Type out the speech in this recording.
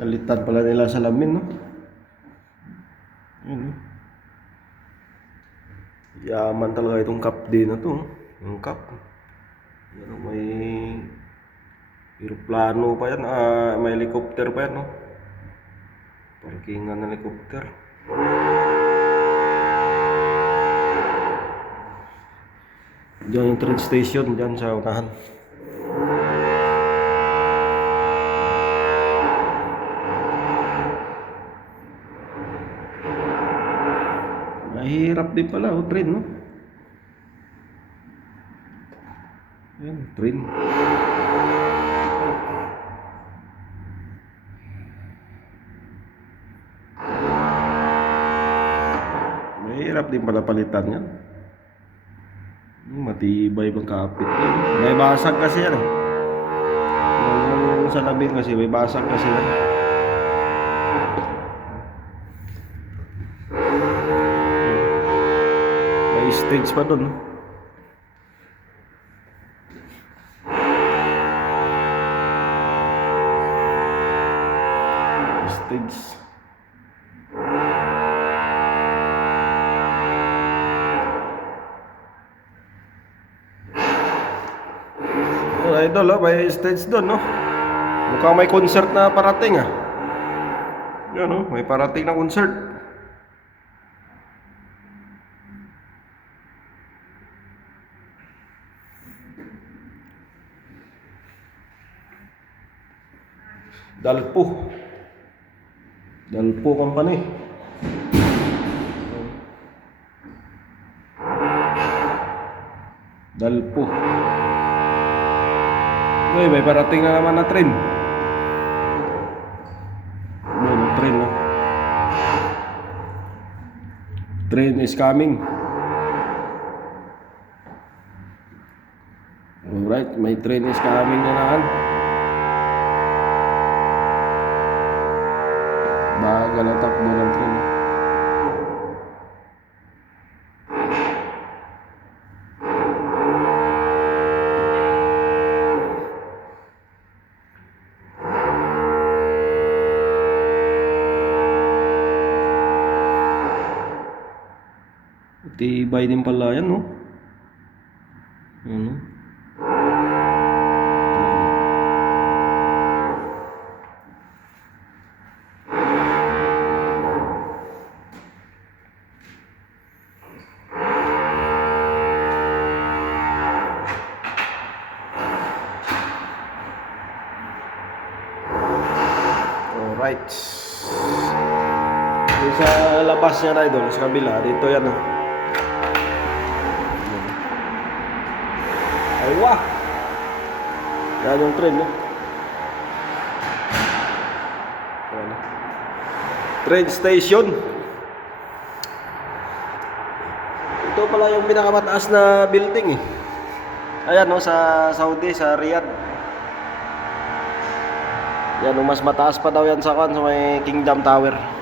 Kalitan pala nila sa lamin, no? Yun, no? Yaman talaga itong cup din na to. no? Yung cup. Yan, oh, may aeroplano pa yan. Ah, may helicopter pa yan, no? Parkingan ng helicopter. Diyan yung train station, diyan sa unahan. Mahirap din pala, oh, train, no? Yan, train. Mahirap din pala palitan yan. Matibay bang kapit yan. May basag kasi yan eh. Yung sa labing kasi may basag kasi yan. Stage pa dun. Stage. Oh, idol, oh, may stage doon, no? Mukhang may concert na parating, ah. Yan, oh, may parating na concert. Dalpo. Dalpo Company. Dalpo. Uy, may parating na naman na train. Ano, may train na. Train is coming. Alright, may train is coming na naman. Bagal ang takbo ng train. Tibay din pala yan, no? Ano? Alright. Yung sa labas niya na idol, sa kabila, dito yan. Oh. Ay, wah! Yan yung train, no? Ayan. Train station. Ito pala yung pinakamataas na building, eh. Ayan, no, sa Saudi, sa Riyadh. Yan, mas mataas pa daw yan sa kan sa may Kingdom Tower.